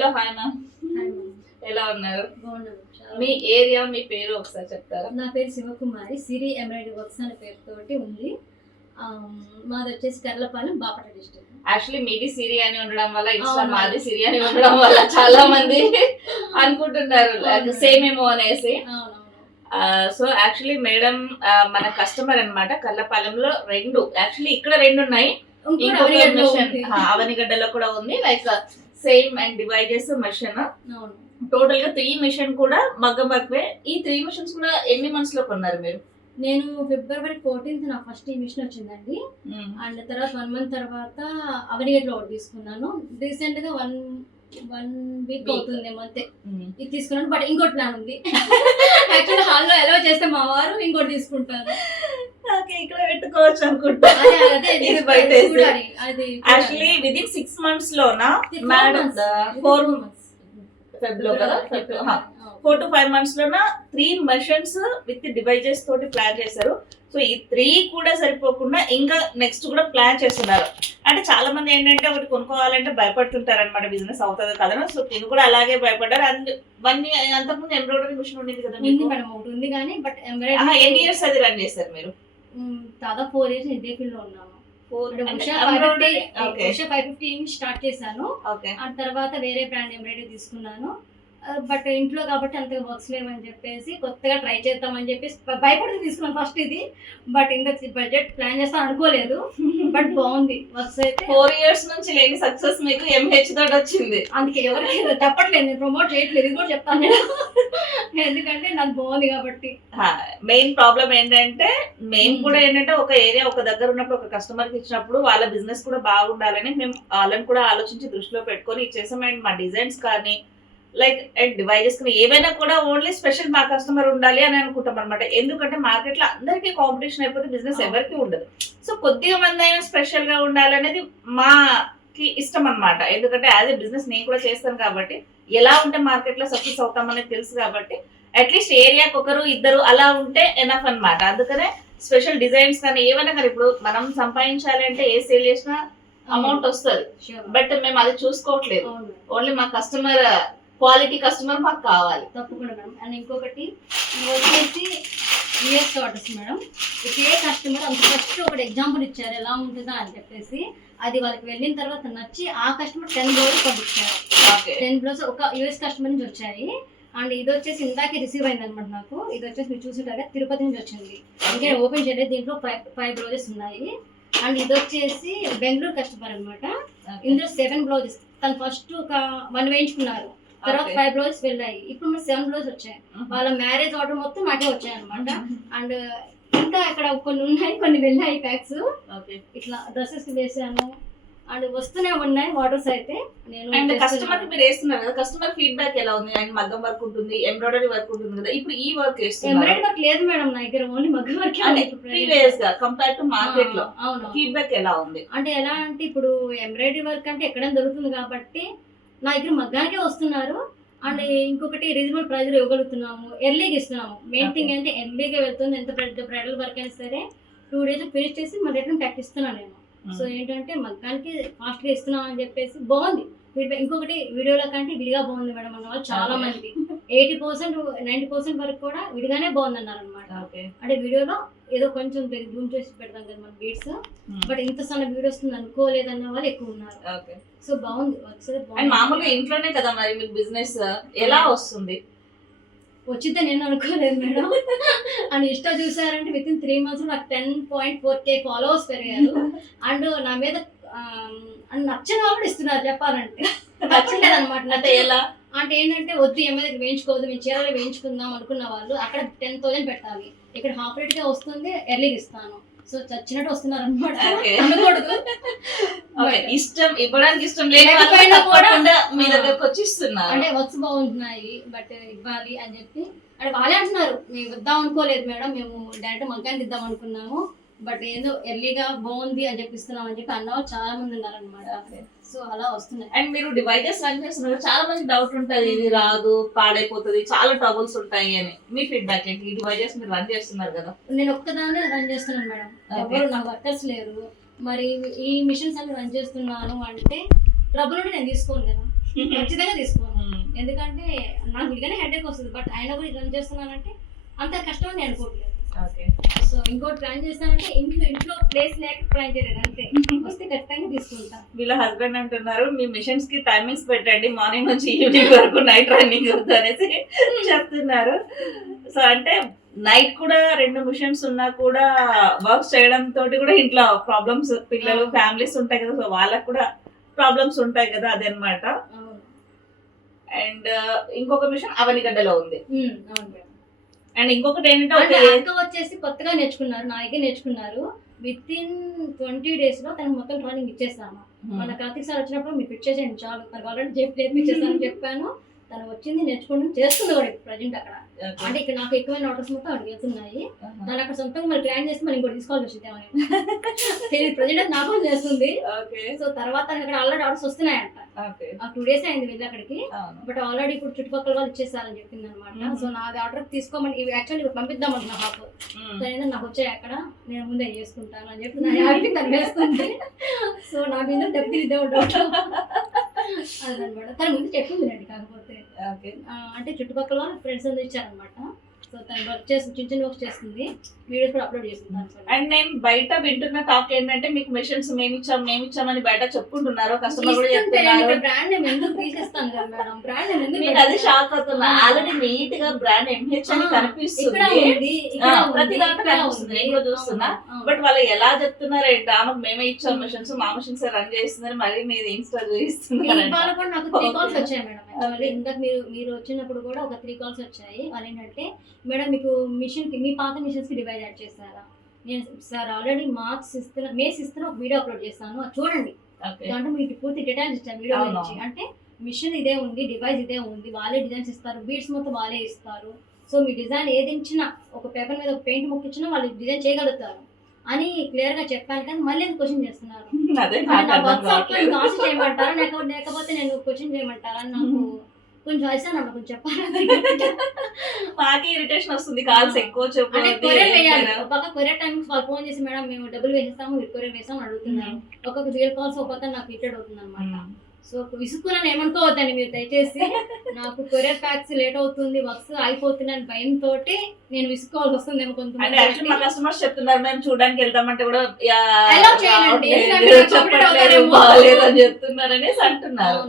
Hello hi ma'am, ఎలా ఉన్నారు? మీ area మీ పేరు ఒకసారి చెప్తారా? నా పేరు శివకుమారి, సిరి ఎంబ్రాయిడరీ వర్క్స్ అనే పేరుతోటి ఉంది. మాది వచ్చేసి కర్లపాలెం, బాపట్ల డిస్ట్రిక్ట్. యాక్చువల్లీ మీది సిరి అని ఉండడం వల్ల ఇన్స్టా మాది సిరి అని ఉండడం వల్ల చాలా మంది అనుకుంటున్నారు సేమ్ ఏమో అనేసి. సో యాక్చువల్లీ మేడం మన కస్టమర్ అన్నమాట. కర్లపాలెంలో యాక్చువల్లీ ఇక్కడ 2 ఉన్నాయి, అవనిగడ్డలో కూడా ఉంది. Like same and devices machine. Total గా 3 మిషన్ కూడా మగ్గం వర్క్వే. ఈ 3 మిషన్స్ కూడా ఎన్ని మంత్స్ లో కొన్నారు మీరు? నేను February 14th నా ఫస్ట్ ఈ మిషన్ వచ్చిందండి. అండ్ తర్వాత 1 month తర్వాత అవనిగడ్డలో ఒకటి తీసుకున్నాను. రీసెంట్ గా 1 week అవుతుందేమో అంతే ఇది తీసుకున్నాను. బట్ ఇంకోటి ప్లాన్ ఉంది. యాక్చువల్లీ హాల్లో ఎలా చేస్తే మా వారు ఇంకోటి తీసుకుంటారు. ఇక్కడ పెట్టుకోవచ్చు అనుకుంటా. యాక్చువల్లీ విదిన్ 6 months లోనా మేడం? 4 to 5 months లోన 3 మెషిన్స్ విత్ డివైజెస్ తోటి ప్లాన్ చేశారు. సో ఈ 3 కూడా సరిపోకుండా ఇంకా నెక్స్ట్ కూడా ప్లాన్ చేస్తున్నారు. అంటే చాలా మంది ఏంటంటే ఒకటి కొనుక్కోవాలంటే భయపడుతుంటారు అనమాట, బిజినెస్ అవుతుందో కదా. సో నేను కూడా అలాగే భయపడ్డారు. అంతకుముందు ఎంబ్రాయిడరీ మిషన్ ఉండేది కదా మేడం? ఒకటి ఉంది కానీ బట్ ఎంబ్రాయిడరీ ఎన్ని ఇయర్స్ అది రన్ చేశారు మీరు? దాదాపు 4 years ఇదే ఫీల్డ్ లో ఉన్నాను. ఉషా 550 స్టార్ట్ చేశాను. ఆ తర్వాత వేరే బ్రాండ్ ఎంబ్రాయిడరీ తీసుకున్నాను. బట్ ఇంట్లో కాబట్టి అంతగా వర్క్స్ లేవని చెప్పేసి కొత్తగా ట్రై చేద్దామని చెప్పేసి భయపడి తీసుకున్నాను ఫస్ట్ ఇది. బట్ ఇంత బడ్జెట్ ప్లాన్ చేస్తాను అనుకోలేదు. బట్ బాగుంది వర్క్స్ అయితే. 4 years నుంచి లేని సక్సెస్ మీకు MH తోటి వచ్చింది. అందుకే ఎవరికి చెప్పట్లేదు, నేను ప్రమోట్ చేయట్లేదు. ఇది కూడా చెప్తాను నేను, ఎందుకంటే నాకు బాగుంది కాబట్టి. మెయిన్ ప్రాబ్లం ఏంటంటే మేము కూడా ఏంటంటే ఒక ఏరియా ఒక దగ్గర ఉన్నప్పుడు ఒక కస్టమర్ కి ఇచ్చినప్పుడు వాళ్ళ బిజినెస్ కూడా బాగుండాలని మేము వాళ్ళని కూడా ఆలోచించి దృష్టిలో పెట్టుకొని ఇచ్చేసాం. అండ్ మా డిజైన్స్ కానీ లైక్ అండ్ డివైజెస్ కానీ ఏవైనా కూడా ఓన్లీ స్పెషల్ మా కస్టమర్ ఉండాలి అని అనుకుంటాం అనమాట. ఎందుకంటే మార్కెట్ లో అందరికీ కాంపిటీషన్ అయిపోతే బిజినెస్ ఎవరికి ఉండదు. సో కొద్దిగా మంది అయినా స్పెషల్ గా ఉండాలనేది మాకి ఇష్టం అనమాట. ఎందుకంటే యాజ్ ఎ బిజినెస్ నేను కూడా చేస్తాను కాబట్టి ఎలా ఉంటే మార్కెట్ లో సక్సెస్ అవుతామనేది తెలుసు కాబట్టి అట్లీస్ట్ ఏరియాకి 1-2 అలా ఉంటే ఎనఫ్ అనమాట. అందుకనే స్పెషల్ డిజైన్స్ కానీ ఏమైనా కానీ ఇప్పుడు మనం సంపాదించాలి అంటే ఏ సేల్ చేసినా అమౌంట్ వస్తుంది. బట్ మేము అది చూసుకోవట్లేదు. ఓన్లీ మా కస్టమర్ క్వాలిటీ కస్టమర్ మాకు కావాలి. తప్పకుండా మేడం. అండ్ ఇంకొకటి వచ్చేసి US ఆర్డర్స్ మేడం. ఏ కస్టమర్ అంత ఫస్ట్ ఒకటి ఎగ్జాంపుల్ ఇచ్చారు ఎలా ఉంటుందా అని చెప్పేసి, అది వాళ్ళకి వెళ్ళిన తర్వాత నచ్చి ఆ కస్టమర్ 10 బ్లౌజ్ పంపించారు. 10 బ్లౌజ్ ఒక US కస్టమర్ నుంచి వచ్చాయి. అండ్ ఇది వచ్చేసి ఇందాకే రిసీవ్ అయింది అనమాట నాకు. ఇది వచ్చేసి మీరు చూసుంటారు తిరుపతి నుంచి వచ్చింది. ఇంకా ఓపెన్ చేయలేదు. దీంట్లో 5 బ్లౌజెస్ ఉన్నాయి. అండ్ ఇది వచ్చేసి బెంగళూరు కస్టమర్ అనమాట. ఇందులో 7 బ్లౌజెస్. తను ఫస్ట్ ఒక 1 వేయించుకున్నారు, తర్వాత 5 బ్లౌజెస్ వెళ్ళాయి. ఇప్పుడు 7 బ్లౌజెస్ వచ్చాయి. వాళ్ళ మ్యారేజ్ ఆర్డర్ మొత్తం నాకే వచ్చాయి అనమాట. అండ్ ఇంకా ఇక్కడ కొన్ని ఉన్నాయి, కొన్ని వెళ్ళాయి ప్యాక్స్. ఇట్లా డ్రెస్సెస్ వేసాను అండ్ వస్తూనే ఉన్నాయి ఆర్డర్స్ అయితే. నేను కస్టమర్ మీరు వేస్తున్నారు కదా, కస్టమర్ ఫీడ్బ్యాక్ ఎలా ఉంది? అండ్ మగ్గం వర్క్ ఉంటుంది, ఎంబ్రాయిడరీ వర్క్ ఉంటుంది కదా. ఇప్పుడు ఈ వర్క్ వేస్తున్నారు? ఎంబ్రాయిడరీ వర్క్ లేదు మేడం నా దగ్గర, ఓన్లీ మగ్గం వర్క్. ప్రీవియస్ గా కంపేర్ టు మార్కెట్ లో ఫీడ్బ్యాక్ ఎలా ఉంది? అంటే ఎలా అంటే ఇప్పుడు ఎంబ్రాయిడరీ వర్క్ అంటే ఎక్కడైనా దొరుకుతుంది కాబట్టి నా దగ్గర మగ్గానికే వస్తున్నారు. అండ్ ఇంకొకటి రీజనబుల్ ప్రైస్ ఇవ్వగలుగుతున్నాము, ఎర్లీగా ఇస్తున్నాము. మెయిన్ థింగ్ అంటే ఎర్లీగా వెళ్తుంది. ఎంత బ్రైడల్ వర్క్ అయినా సరే 2 days ఫినిష్ చేసి మళ్ళీ రిటర్న్ ప్యాక్ ఇస్తున్నాను నేను. సో ఏంటంటే మగ్గానికి ఫాస్ట్ గా ఇస్తున్నాం అని చెప్పేసి బాగుంది ఫీడ్బ్యాక్. ఇంకొకటి వీడియోలో కంటే విడిగా బాగుంది మేడం అన్న వాళ్ళు చాలా మంది 80% 90% వరకు కూడా విడిగానే బాగుంది అన్నారు అనమాట. అంటే వీడియోలో ఏదో కొంచెం జూమ్ చేసి పెడతాం కదా మన బీట్స్, బట్ ఇంత సన్న వీడియో వస్తుంది అనుకోలేదన్న వాళ్ళు ఎక్కువ ఉన్నారు. సో బాగుంది. మామూలుగా ఇంట్లోనే కదా మరి మీకు బిజినెస్ ఎలా వస్తుంది? వచ్చిందే నేను అనుకోలేదు మేడం. అని ఇష్టం చూసారంటే విత్ ఇన్ 3 months నాకు 10.4K ఫాలోవర్స్ పెరిగారు. అండ్ నా మీద నచ్చిన వాళ్ళు ఇస్తున్నారు చెప్పాలంటే. నచ్చలేదు అనమాట. అంటే ఏంటంటే వద్దు ఏమైనా దగ్గర వేయించుకోవద్దు, మేము చీరలు వేయించుకుందాం అనుకున్న వాళ్ళు అక్కడ 10,000 పెట్టాలి, ఇక్కడ హాఫ్ రేట్ గా వస్తుంది, ఎర్లీగా ఇస్తాను. సో చచ్చినట్టు వస్తున్నారు అనమాట. అనకూడదు, ఇష్టం ఇవ్వడానికి ఇష్టం లేకపోయినా కూడా మీ దగ్గరకు వచ్చి ఇస్తున్నారు. అంటే వర్క్స్ బాగుంటున్నాయి బట్ ఇవ్వాలి అని చెప్పి అంటే వాళ్ళే అంటున్నారు. మేము ఇద్దాం అనుకోలేదు మేడం, మేము డైరెక్ట్ మగ్గానికి ఇద్దాం అనుకున్నాము, బట్ ఏదో ఎర్లీగా బాగుంది అని చెప్పిస్తున్నాం అని చెప్పి అన్నవాళ్ళు చాలా మంది ఉన్నారనమాట. సో అలా వస్తున్నాయి. అండ్ మీరు డివైజెస్ రన్ చేస్తున్నారు, చాలా మంది డౌట్ ఉంటుంది ఇది రాదు, పాడైపోతుంది, చాలా ట్రబుల్స్ ఉంటాయి అని. మీ ఫీడ్బ్యాక్ ఏంటి? ఈ డివైజెస్ మీరు రన్ చేస్తున్నారు కదా? నేను ఒక్కదానే రన్ చేస్తున్నాను మేడం, ఎవరు నా వర్కర్స్ లేరు. మరి ఈ మిషన్స్ అన్ని రన్ చేస్తున్నాను అంటే ట్రబుల్ ఉంటే నేను తీసుకోను కదా. ఖచ్చితంగా తీసుకోను. ఎందుకంటే నాకు విడిగానే హెడేక్ వస్తుంది, బట్ అయినా కూడా రన్ చేస్తున్నానంటే అంత కష్టం అని నేను అనుకోవట్లేదు. ఓకే. సో ఇంకోటి ప్లాన్ చేస్తానంటే ఇంట్లో ప్లేస్ లేక ప్లాన్ చేయలేదు అంతే. వస్తే ఖచ్చితంగా తీసుకుంటా. వీళ్ళ హస్బెండ్ అంటున్నారు మీ మిషన్స్ కి టైమింగ్స్ పెట్టండి, మార్నింగ్ నుంచి ఈవినింగ్ వరకు నైట్ రన్నింగ్ వద్దు అనేసి చెప్తున్నారు. సో అంటే నైట్ కూడా 2 మిషన్స్ ఉన్నా కూడా వర్క్ చేయడం తోటి కూడా ఇంట్లో ప్రాబ్లమ్స్, పిల్లలు ఫ్యామిలీస్ ఉంటాయి కదా, సో వాళ్ళకు కూడా ప్రాబ్లమ్స్ ఉంటాయి కదా, అదనమాట. అవును. అండ్ ఇంకొక మిషన్ అవనిగడ్డలో ఉంది. అవును మేడం. అండ్ ఇంకొకటి ఏంటంటే అంటే ఒక అక్క వచ్చేసి కొత్తగా నేర్చుకున్నారు, నా దగ్గర నేర్చుకున్నారు. విత్ ఇన్ 20 days లో తనకు మొత్తం ట్రైనింగ్ ఇచ్చేస్తాను. మన కార్తీక్ సార్ వచ్చినప్పుడు మీరు ఫిట్ చేసేయండి చాలు, తనకు ఆల్రెడీ నేర్పించేస్తానని చెప్పాను. తను వచ్చింది నేర్చుకుని చేస్తుంది కూడా ప్రజెంట్ అక్కడ. అంటే ఇక్కడ నాకు ఎక్కువైన ఆర్డర్స్ మొత్తం అక్కడికి వెళ్తున్నాయి. తను అక్కడ సొంతంగా మళ్ళీ ప్లాన్ చేసి మళ్ళీ ఇంకోటి తీసుకోవాల్సి వచ్చిందేమని ప్రజెంట్ నాకు చేస్తుంది. సో తర్వాత తనకి అక్కడ ఆల్రెడీ ఆర్డర్స్ వస్తున్నాయంట. ఆ 2 days అయింది వెళ్ళి అక్కడికి, బట్ ఆల్రెడీ ఇప్పుడు చుట్టుపక్కల వాళ్ళు ఇచ్చేసారని చెప్పింది అనమాట. సో నాది ఆర్డర్ తీసుకోమని ఇవి యాక్చువల్లీ ఇప్పుడు పంపిద్దాం అనుకున్నా హాఫ్. తను నాకు వచ్చాయి అక్కడ, నేను ముందే చేసుకుంటాను అని చెప్పి నా హ్యాపీ తను వేస్తుంది. సో నా మీద డబ్బు ఇదే ఉండవు అదనమాట. తన ముందు చెప్పింది రండి, కాకపోతే అంటే చుట్టుపక్కల వాళ్ళు ఫ్రెండ్స్ అందరూ ఇచ్చారనమాట. సో తను వర్క్ చేస్తుంది, చిన్న చిన్న వర్క్ చేస్తుంది, వీడియోస్ కూడా అప్లోడ్ చేస్తుంది. అండ్ నేను బయట వింటున్న టాక్ ఏంటంటే మీకు మిషన్స్ మేమిచ్చామని బయట చెప్పుకుంటున్నారు, కస్టమర్ కూడా చెప్తున్నారు. బ్రాండ్ నేమ్ ఎందుకు తీసేస్తాను కదా మేడం, బ్రాండ్ నేమ్ ఎందుకు? నేను అది షాక్ అవుతున్నా. ఆల్రెడీ నీట్ గా బ్రాండ్ ఎంహెచ్ అని కనిపిస్తుంది, ప్రతి దాంట్లో కనిపిస్తుంది, నేను కూడా చూస్తున్నా. బట్ వాళ్ళు ఎలా చెప్తున్నారు ఏంటి, ఆమెకు మేమే ఇచ్చాం మిషన్స్, మా మిషన్స్ రన్ చేస్తుందని మళ్ళీ మీరు ఇన్స్టా చూపిస్తున్నారు. వాళ్ళు కూడా నాకు 3 calls వచ్చాయి మేడం. ఇందాక మీరు వచ్చినప్పుడు కూడా ఒక 3 calls వచ్చాయి. వాళ్ళు ఏంటంటే మేడం మీకు మిషన్ కి మీ పాత మిషన్స్ కి డివైడ్ యాడ్ చేస్తారా? నేను సార్ ఆల్రెడీ మేస్ ఇస్తున్న ఒక వీడియో అప్లోడ్ చేస్తాను, అది చూడండి. దాంట్లో మీకు పూర్తి డీటెయిల్స్ ఇచ్చాను వీడియో గురించి. అంటే మిషన్ ఇదే ఉంది, డివైస్ ఇదే ఉంది, వాళ్ళే డిజైన్స్ ఇస్తారు, బీడ్స్ మొత్తం వాళ్ళే ఇస్తారు. సో మీ డిజైన్ ఏది ఇచ్చినా, ఒక పేపర్ మీద ఒక పెయింట్ ముక్క ఇచ్చినా వాళ్ళు డిజైన్ చేయగలుగుతారు అని క్లియర్ గా చెప్పాను. కానీ మళ్ళీ క్వశ్చన్ చేస్తున్నారు, ఆశ చేయమంటారా లేకపోతే నేను క్వశ్చన్ చేయమంటారా అని నాకు కొంచెం వయసాను కొంచెం చెప్పాలి. మాకి ఇరిటేషన్ వస్తుంది, కాల్స్ ఎక్కువ చెప్పాలి. కొరియర్ టైమింగ్స్ వాళ్ళు ఫోన్ చేసి మేడం మేము డబ్బులు వేసేస్తాము, మీరు కొరియర్ వేసాము అడుగుతున్నారు. ఒక్కొక్క 12 calls ఒక్కొక్క నాకు ఇటెడ్ అవుతుంది అనమాట. సో విసుక్కున్నాను, ఏమనుకోవద్దండి మీరు దయచేసి. నాకు కొరియర్ ప్యాక్స్ లేట్ అవుతుంది, వర్క్స్ అయిపోతున్నాను భయంతో నేను విసుక్కోవాల్సి వస్తుంది ఏమో కొంతమంది. మా కస్టమర్స్ చెప్తున్నారు మేము చూడడానికి వెళ్తామంటే కూడా బాగాలేదని చెప్తున్నారు అనేసి అంటున్నారు.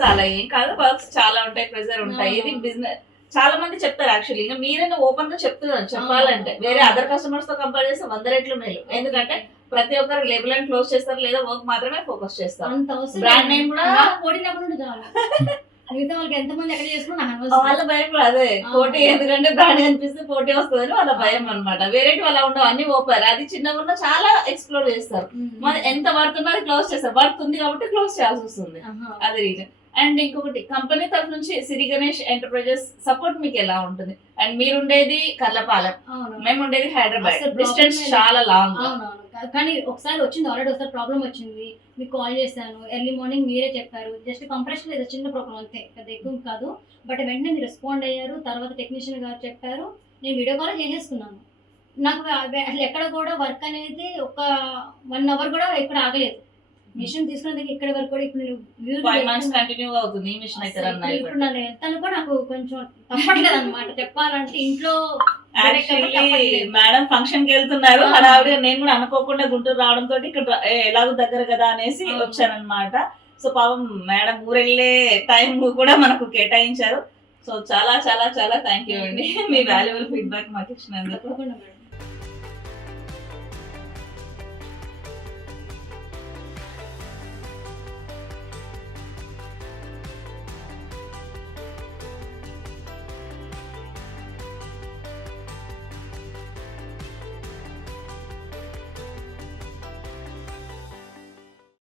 చాలా ఏం కాదు, వర్క్స్ చాలా ఉంటాయి, ప్రెజర్ ఉంటాయి. ఇది బిజినెస్ చాలా మంది చెప్తారు యాక్చువల్లీ. ఇంకా మీరైనా ఓపెన్ గా చెప్తున్నారు చెప్పాలంటే, వేరే అదర్ కస్టమర్స్ తో కంపేర్ చేస్తే 100 రెట్లు మేలు. ఎందుకంటే ప్రతి ఒక్కరు లేబుల్ అని క్లోజ్ చేస్తారు, లేదా వర్క్ మాత్రమే ఫోకస్ చేస్తారు. బ్రాండ్ నేమ్ కూడా మిగతా వాళ్ళకి ఎంతమంది ఎక్కడ చేసుకున్నా వాళ్ళ భయం కూడా అదే పోటీ. ఎందుకంటే బ్రాండ్ కనిపిస్తే పోటీ వస్తుందని వాళ్ళ భయం అనమాట. వేరేటి వాళ్ళ ఉండవు, అన్ని ఓపెన్. అది చిన్నగా ఉన్న చాలా ఎక్స్ప్లోర్ చేస్తారు. మరి ఎంత వర్త్ ఉన్నది క్లోజ్ చేస్తారు, వర్త్ ఉంది కాబట్టి క్లోజ్ చేయాల్సి వస్తుంది, అది రీజన్. అండ్ ఇంకొకటి కంపెనీ తరఫు నుంచి సిరి గణేష్ ఎంటర్ప్రైజెస్ సపోర్ట్ మీకు ఎలా ఉంటుంది? అండ్ మీరు ఉండేది కర్లపాలెం, మేము ఉండేది హైదరాబాద్, డిస్టెన్స్ చాలా లాంగ్. కానీ ఒకసారి వచ్చింది, ఆల్రెడీ ఒకసారి ప్రాబ్లం వచ్చింది, మీకు కాల్ చేశాను ఎర్లీ మార్నింగ్, మీరే చెప్పారు జస్ట్ కంప్రెషన్ ఏదో చిన్న ప్రాబ్లం అంతే, పెద్ద ఎక్కువ కాదు. బట్ వెంటనే మీరు రెస్పాండ్ అయ్యారు. తర్వాత టెక్నీషియన్ గారు చెప్పారు, నేను వీడియో కాల్ చేసేసుకున్నాను. నాకు అసలు ఎక్కడ కూడా వర్క్ అనేది ఒక 1 hour కూడా ఎక్కడ ఆగలేదు. మిషన్ తీసుకున్న ఇక్కడ వరకు కూడా ఇప్పుడు 5 months కంటిన్యూ అవుతుంది ఈ మిషన్ అయితే రన్ అయ్యి. ఇప్పుడు నన్ను ఎంతను కూడా నాకు కొంచెం తప్పట్లేదు అనమాట చెప్పాలంటే. ఇంట్లో మేడం ఫంక్షన్ కి వెళ్తున్నారు హడావిడిగా, నేను కూడా అనుకోకుండా గుంటూరు రావడంతో ఇక్కడ ఎలాగో దగ్గర కదా అనేసి వచ్చానన్నమాట. సో పాపం మేడం ఊరెళ్ళే టైం కూడా మనకు కేటాయించారు. సో చాలా చాలా చాలా థ్యాంక్ యూ అండి, మీ వాల్యుబుల్ ఫీడ్బ్యాక్ మాకు ఇచ్చినందుకు.